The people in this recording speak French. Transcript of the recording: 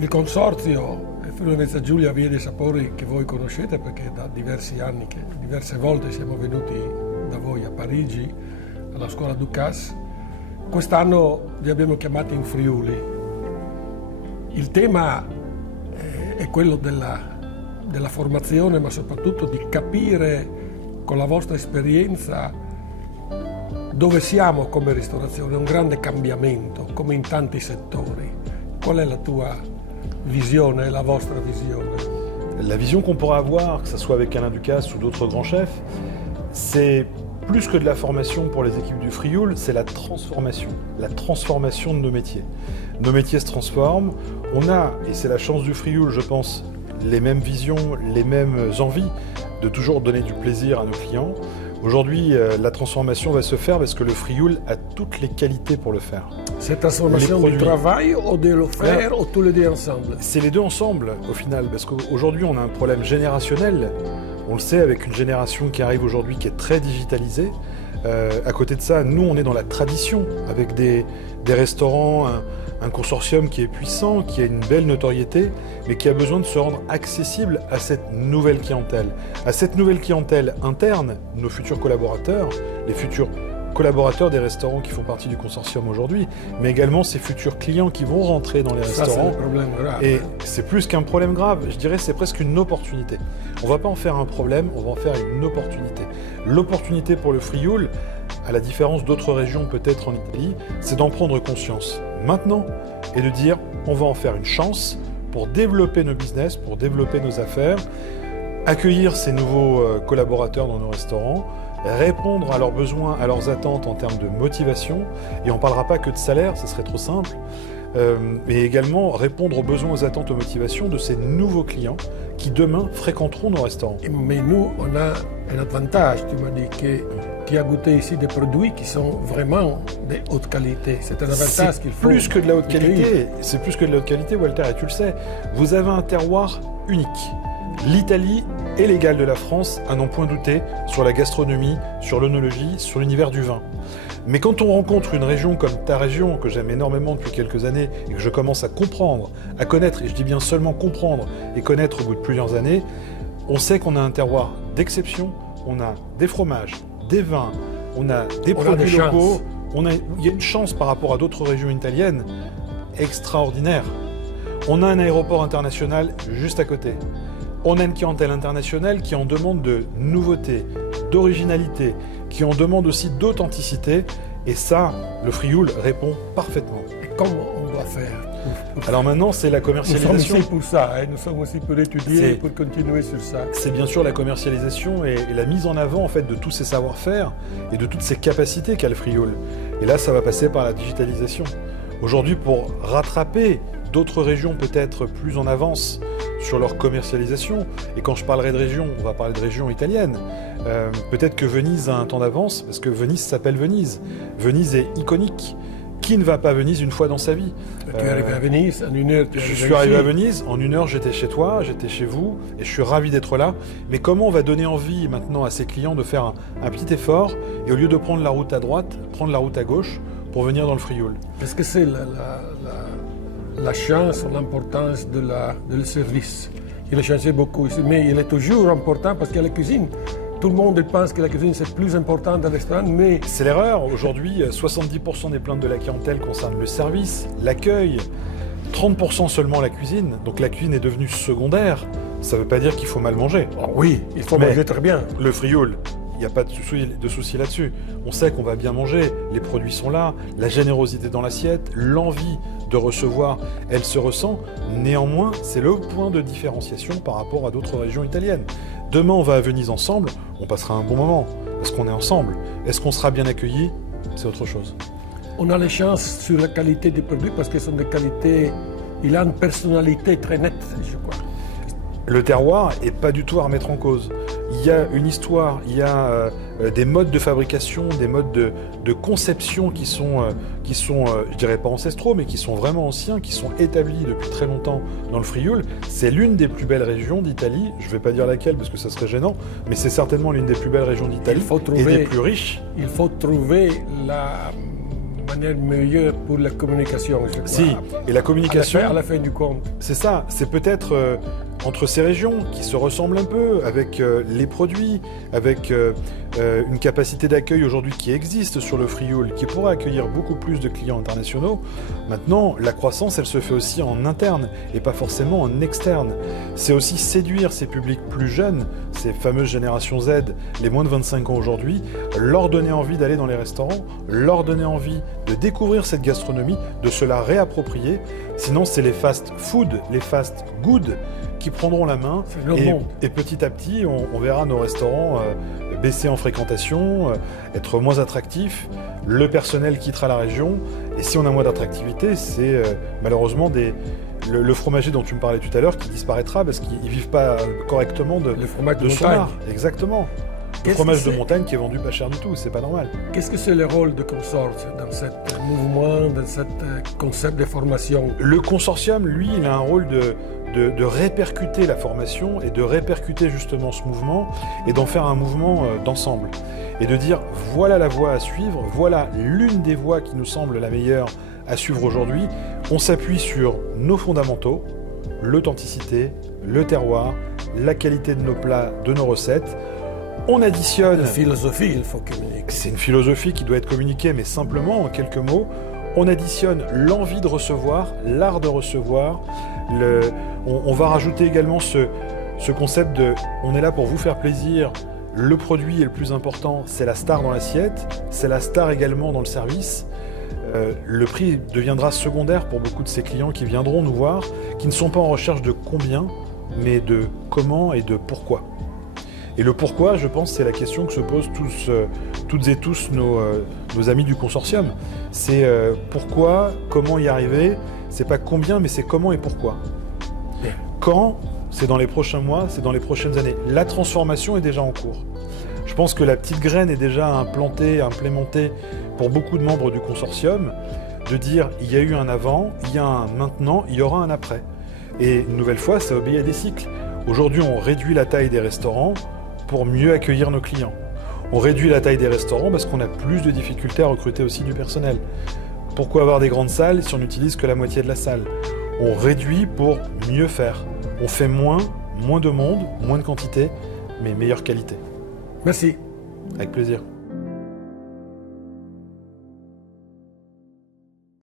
Il consorzio Friuli Venezia Giulia Vie dei Sapori, che voi conoscete perché da diversi anni, che diverse volte siamo venuti da voi a Parigi, alla scuola Ducasse, quest'anno vi abbiamo chiamati in Friuli. Il tema è quello della formazione, ma soprattutto di capire con la vostra esperienza dove siamo come ristorazione. È un grande cambiamento, come in tanti settori. Qual è la tua visione, la vostra visione? La vision qu'on pourra avoir, que ce soit avec Alain Ducasse ou d'autres grands chefs, c'est plus que de la formation pour les équipes du Frioul, c'est la transformation de nos métiers. Nos métiers se transforment, on a, et c'est la chance du Frioul, je pense, les mêmes visions, les mêmes envies de toujours donner du plaisir à nos clients. Aujourd'hui, la transformation va se faire parce que le Frioul a toutes les qualités pour le faire. Cette transformation du travail ou de l'offert ou tous les deux ensemble? C'est les deux ensemble au final, parce qu'aujourd'hui on a un problème générationnel. On le sait avec une génération qui arrive aujourd'hui qui est très digitalisée. À côté de ça, nous on est dans la tradition avec des restaurants, un consortium qui est puissant, qui a une belle notoriété, mais qui a besoin de se rendre accessible à cette nouvelle clientèle. À cette nouvelle clientèle interne, nos futurs collaborateurs, les futurs collaborateurs des restaurants qui font partie du consortium aujourd'hui, mais également ces futurs clients qui vont rentrer dans les restaurants. C'est un problème grave. Et c'est plus qu'un problème grave, je dirais c'est presque une opportunité. On ne va pas en faire un problème, on va en faire une opportunité. L'opportunité pour le Frioul, à la différence d'autres régions peut-être en Italie, c'est d'en prendre conscience maintenant et de dire on va en faire une chance pour développer nos business, pour développer nos affaires, accueillir ces nouveaux collaborateurs dans nos restaurants, répondre à leurs besoins, à leurs attentes en termes de motivation, et on ne parlera pas que de salaire, ce serait trop simple, mais également répondre aux besoins, aux attentes, aux motivations de ces nouveaux clients qui demain fréquenteront nos restaurants. Mais nous, on a un avantage, tu m'as dit, que tu as goûté ici des produits qui sont vraiment de haute qualité. C'est un avantage qu'il faut. Plus que de la haute qualité, c'est plus que de la haute qualité, Walter, et tu le sais. Vous avez un terroir unique. L'Italie est l'égale de la France, à n'en point douter, sur la gastronomie, sur l'œnologie, sur l'univers du vin. Mais quand on rencontre une région comme ta région, que j'aime énormément depuis quelques années, et que je commence à comprendre, à connaître, et je dis bien seulement comprendre et connaître au bout de plusieurs années, on sait qu'on a un terroir d'exception, on a des fromages, des vins, on a des produits locaux, il y a une chance par rapport à d'autres régions italiennes extraordinaire. On a un aéroport international juste à côté. On a une clientèle internationale qui en demande de nouveauté, d'originalité, qui en demande aussi d'authenticité. Et ça, le Frioul répond parfaitement. Et comment on doit faire Alors maintenant, c'est la commercialisation. Nous sommes ici pour ça, nous sommes aussi pour étudier et pour continuer sur ça. C'est bien sûr la commercialisation et la mise en avant en fait, de tous ces savoir-faire et de toutes ces capacités qu'a le Frioul. Et là, ça va passer par la digitalisation. Aujourd'hui, pour rattraper d'autres régions peut-être plus en avance sur leur commercialisation, et quand je parlerai de région, on va parler de région italienne, peut-être que Venise a un temps d'avance, parce que Venise s'appelle Venise. Venise est iconique. Qui ne va pas à Venise une fois dans sa vie? Tu es arrivé à Venise, en une heure tu es Je suis arrivé à Venise, en une heure j'étais chez toi, j'étais chez vous, et je suis ravi d'être là. Mais comment on va donner envie maintenant à ses clients de faire un petit effort, et au lieu de prendre la route à droite, prendre la route à gauche, pour venir dans le Frioul? Est-ce que c'est la chance, l'importance de le service? Il a changé beaucoup ici, mais il est toujours important parce qu'il y a la cuisine. Tout le monde pense que la cuisine c'est plus important dans le restaurant, mais... C'est l'erreur. Aujourd'hui, 70% des plaintes de la clientèle concernent le service, l'accueil, 30% seulement la cuisine. Donc la cuisine est devenue secondaire. Ça ne veut pas dire qu'il faut mal manger. Oh oui, il faut manger très bien. Le Frioul, il n'y a pas de souci là-dessus. On sait qu'on va bien manger, les produits sont là, la générosité dans l'assiette, l'envie de recevoir, elle se ressent. Néanmoins, c'est le point de différenciation par rapport à d'autres régions italiennes. Demain, on va à Venise ensemble, on passera un bon moment. Est-ce qu'on est ensemble? Est-ce qu'on sera bien accueillis? C'est autre chose. On a les chances sur la qualité des produits parce que ce sont des qualités... Il a une personnalité très nette, je crois. Le terroir n'est pas du tout à remettre en cause. Il y a une histoire, il y a des modes de fabrication, des modes de conception qui sont, je dirais pas ancestraux, mais qui sont vraiment anciens, qui sont établis depuis très longtemps dans le Frioul. C'est l'une des plus belles régions d'Italie. Je ne vais pas dire laquelle parce que ça serait gênant, mais c'est certainement l'une des plus belles régions d'Italie et des plus riches. Il faut trouver la manière meilleure pour la communication, je crois. Si, et la communication, À la fin du compte. c'est ça, c'est peut-être entre ces régions qui se ressemblent un peu, avec les produits, avec une capacité d'accueil aujourd'hui qui existe sur le Frioul, qui pourrait accueillir beaucoup plus de clients internationaux. Maintenant, la croissance, elle se fait aussi en interne et pas forcément en externe. C'est aussi séduire ces publics plus jeunes, ces fameuses générations Z, les moins de 25 ans aujourd'hui, leur donner envie d'aller dans les restaurants, leur donner envie de découvrir cette gastronomie, de se la réapproprier. Sinon, c'est les fast food, les fast good qui prendront la main et petit à petit, on verra nos restaurants baisser en fréquentation, être moins attractifs, le personnel quittera la région et si on a moins d'attractivité, c'est malheureusement le fromager dont tu me parlais tout à l'heure qui disparaîtra parce qu'ils ne vivent pas correctement Le fromage de son montagne. art. Exactement. Le fromage de montagne qui est vendu pas cher du tout, c'est pas normal. Qu'est-ce que c'est le rôle de consortium dans ce mouvement, dans ce concept de formation? Le consortium, lui, il a un rôle de répercuter la formation et de répercuter justement ce mouvement et d'en faire un mouvement d'ensemble. Et de dire, voilà la voie à suivre, voilà l'une des voies qui nous semble la meilleure à suivre aujourd'hui. On s'appuie sur nos fondamentaux, l'authenticité, le terroir, la qualité de nos plats, de nos recettes. On additionne... La philosophie, il faut communiquer. C'est une philosophie qui doit être communiquée, mais simplement, en quelques mots, on additionne l'envie de recevoir, l'art de recevoir. On va rajouter également ce concept de « on est là pour vous faire plaisir ». Le produit est le plus important, c'est la star dans l'assiette, c'est la star également dans le service. Le prix deviendra secondaire pour beaucoup de ces clients qui viendront nous voir, qui ne sont pas en recherche de combien, mais de comment et de pourquoi. Et le pourquoi, je pense, c'est la question que se posent toutes et tous nos amis du consortium. C'est pourquoi, comment y arriver. C'est pas combien, mais c'est comment et pourquoi. Quand, c'est dans les prochains mois, c'est dans les prochaines années. La transformation est déjà en cours. Je pense que la petite graine est déjà implantée, implémentée pour beaucoup de membres du consortium, de dire il y a eu un avant, il y a un maintenant, il y aura un après. Et une nouvelle fois, ça obéit à des cycles. Aujourd'hui, on réduit la taille des restaurants pour mieux accueillir nos clients. On réduit la taille des restaurants parce qu'on a plus de difficultés à recruter aussi du personnel. Pourquoi avoir des grandes salles si on n'utilise que la moitié de la salle? On réduit pour mieux faire. On fait moins de monde, moins de quantité, mais meilleure qualité. Merci. Avec plaisir.